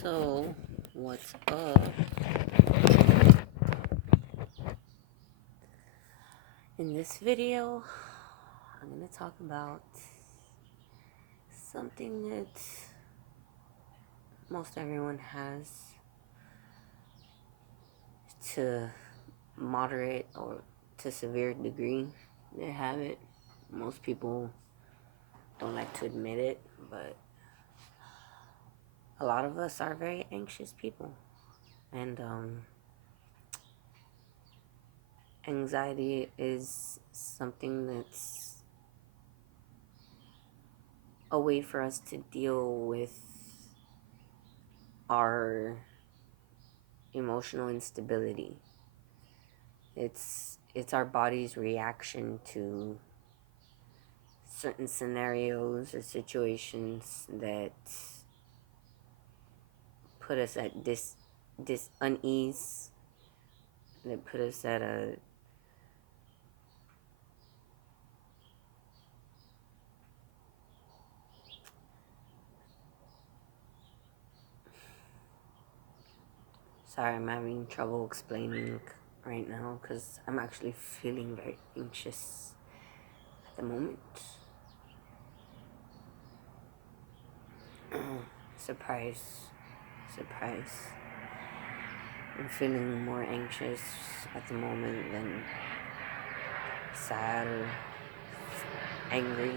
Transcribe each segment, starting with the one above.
So, what's up? In this video, I'm going to talk about something that most everyone has to moderate or to severe degree. They have it. Most people don't like to admit it, but a lot of us are very anxious people. And anxiety is something that's a way for us to deal with our emotional instability. It's our body's reaction to certain scenarios or situations that put us at this unease, that put us at a sorry, I'm having trouble explaining right now because I'm actually feeling very anxious at the moment. Surprise, surprise. I'm feeling more anxious at the moment than sad or angry.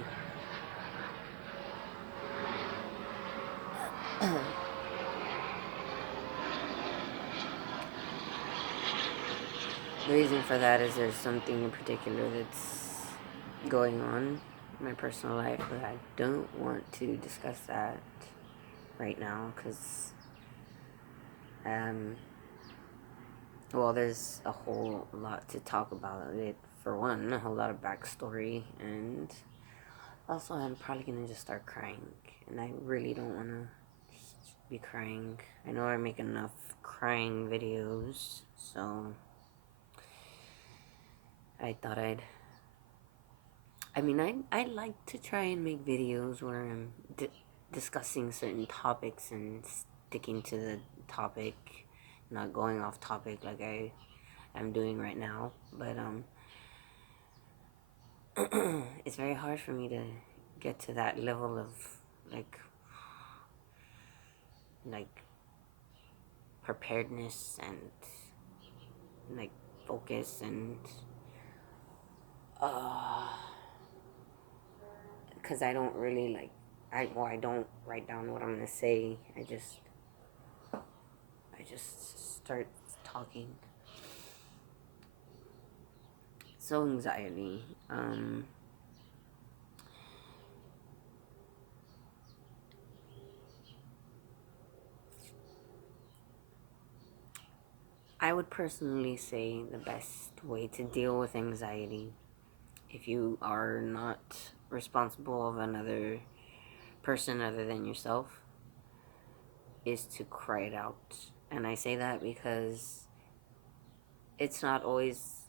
The reason for that is there's something in particular that's going on in my personal life, but I don't want to discuss that right now because, well, there's a whole lot to talk about it. For one, a whole lot of backstory, and also I'm probably gonna just start crying, and I really don't want to be crying. I know I make enough crying videos, so I thought I like to try and make videos where I'm discussing certain topics and sticking to the topic, not going off topic like I'm doing right now. But it's very hard for me to get to that level of like preparedness and like focus and because I don't really I don't write down what I'm gonna say. I just start talking. So anxiety. I would personally say the best way to deal with anxiety, if you are not responsible of another person other than yourself, is to cry it out. And I say that because it's not always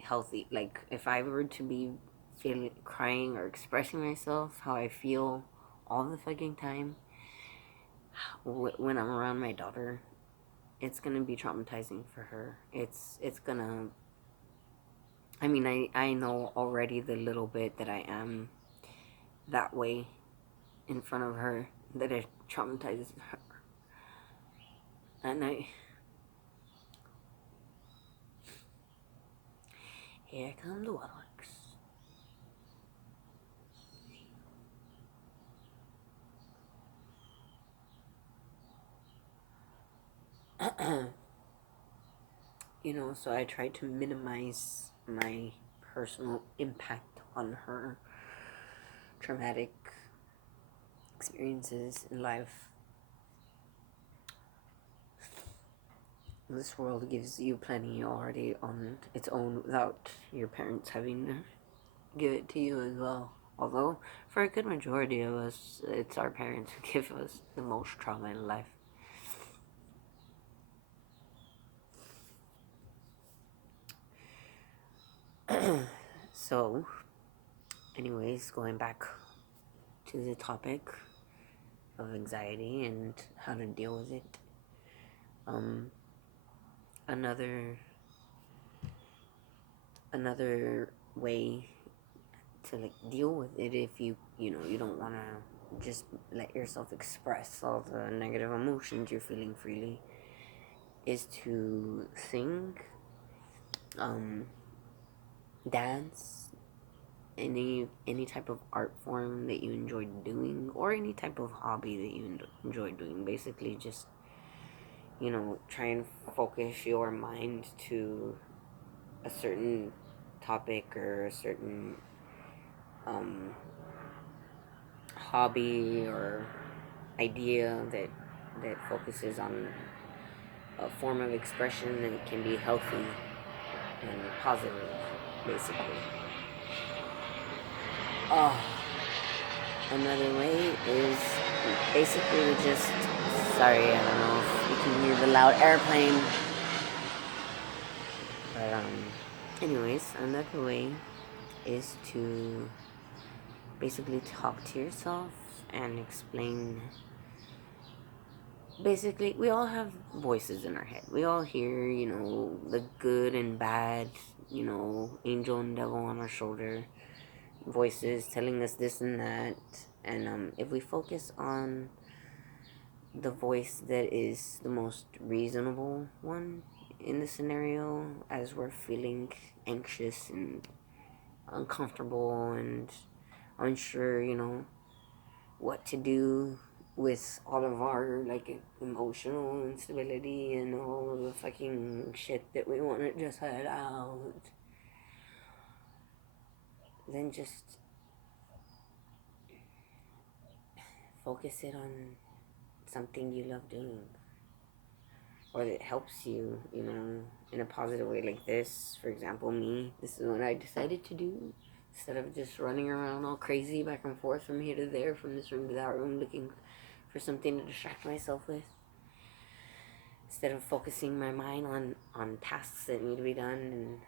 healthy. Like, if I were to be feeling crying or expressing myself how I feel all the fucking time when I'm around my daughter, it's gonna be traumatizing for her. It's gonna. I mean, I know already the little bit that I am that way in front of her that it traumatizes her. And here come the waterworks. So I try to minimize my personal impact on her traumatic experiences in life. This world gives you plenty already on its own without your parents having to give it to you as well. Although, for a good majority of us, it's our parents who give us the most trauma in life. So, anyways, going back to the topic, of anxiety and how to deal with it. Um, another another way to like deal with it, if you don't want to just let yourself express all the negative emotions you're feeling freely, is to sing, um, dance, any type of art form that you enjoy doing, or any type of hobby that you enjoy doing. Basically, just try and focus your mind to a certain topic or a certain um, hobby or idea that focuses on a form of expression that can be healthy and positive, basically. Oh, another way is basically to just. Sorry, I don't know if you can hear the loud airplane, but anyways, another way is to basically talk to yourself and explain. Basically, we all have voices in our head. We all hear, the good and bad, angel and devil on our shoulder, voices telling us this and that. And if we focus on the voice that is the most reasonable one in the scenario, as we're feeling anxious and uncomfortable and unsure, what to do with all of our like emotional instability and all of the fucking shit that we want to just let out, then just focus it on something you love doing or that helps you, in a positive way. Like this, for example, this is what I decided to do. Instead of just running around all crazy back and forth from here to there, from this room to that room, looking for something to distract myself with, instead of focusing my mind on tasks that need to be done.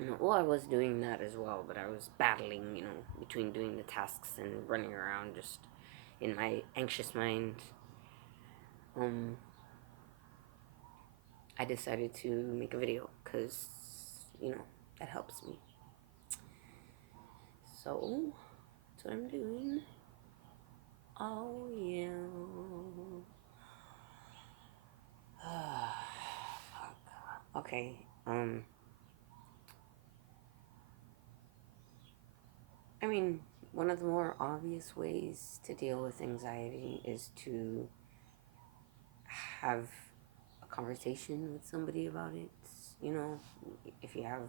And well, I was doing that as well, but I was battling, between doing the tasks and running around just in my anxious mind. I decided to make a video because, that helps me. So, that's what I'm doing. Oh, yeah. Fuck. Okay, I mean, one of the more obvious ways to deal with anxiety is to have a conversation with somebody about it. If you have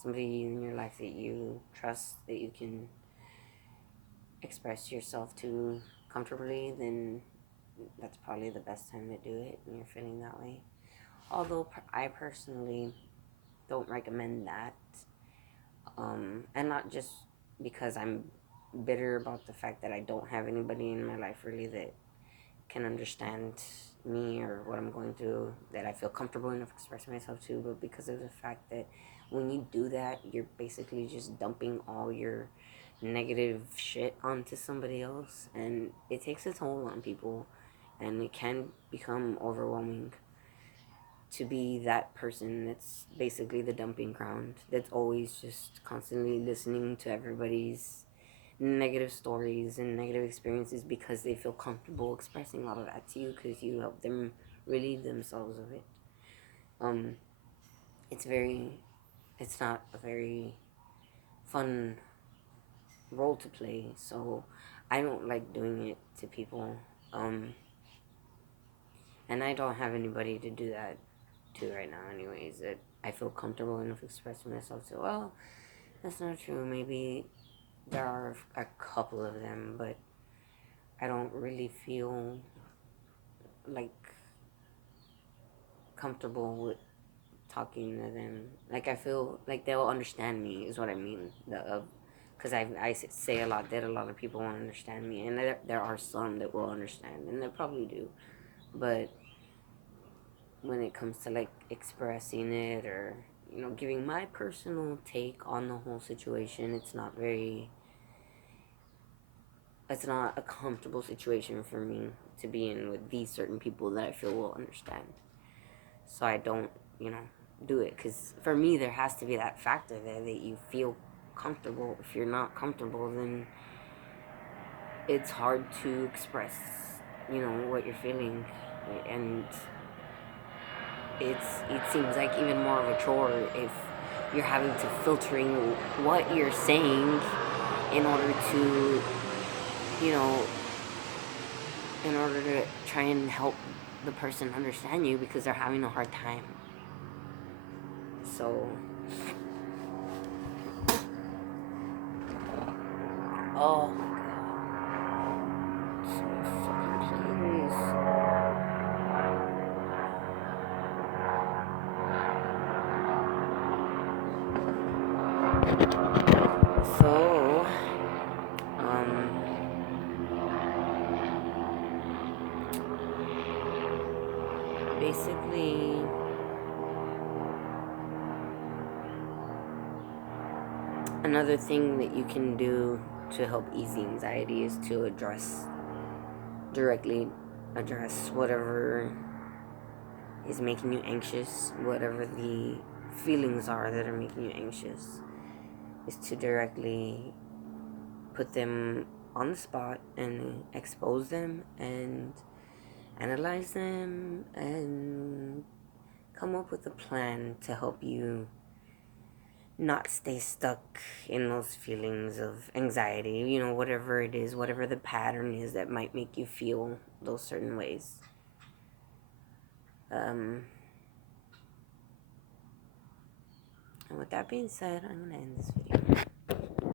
somebody in your life that you trust, that you can express yourself to comfortably, then that's probably the best time to do it when you're feeling that way. Although I personally don't recommend that. And not just because I'm bitter about the fact that I don't have anybody in my life really that can understand me or what I'm going through, that I feel comfortable enough expressing myself to, but because of the fact that when you do that, you're basically just dumping all your negative shit onto somebody else, and it takes a toll on people, and it can become overwhelming to be that person that's basically the dumping ground, that's always just constantly listening to everybody's negative stories and negative experiences because they feel comfortable expressing all of that to you because you help them relieve themselves of it. Um, it's not a very fun role to play, so I don't like doing it to people. And I don't have anybody to do that to right now, anyways, that I feel comfortable enough expressing myself to. Well, that's not true. Maybe there are a couple of them, but I don't really feel like comfortable with talking to them. Like I feel like they'll understand me is what I mean. Because I say a lot that a lot of people won't understand me, and there are some that will understand, and they probably do. But when it comes to like expressing it or giving my personal take on the whole situation, it's not very it's not a comfortable situation for me to be in with these certain people that I feel will understand. So I don't, do it. Because for me, there has to be that factor there that you feel comfortable. If you're not comfortable, then it's hard to express, what you're feeling. And it seems like even more of a chore if you're having to filtering what you're saying in order to, you know, in order to try and help the person understand you because they're having a hard time. So, oh my god, so please. So, basically, another thing that you can do to help ease the anxiety is to directly address whatever is making you anxious, whatever the feelings are that are making you anxious, is to directly put them on the spot and expose them and analyze them and come up with a plan to help you not stay stuck in those feelings of anxiety, whatever it is, whatever the pattern is that might make you feel those certain ways. And with that being said, I'm going to end this video.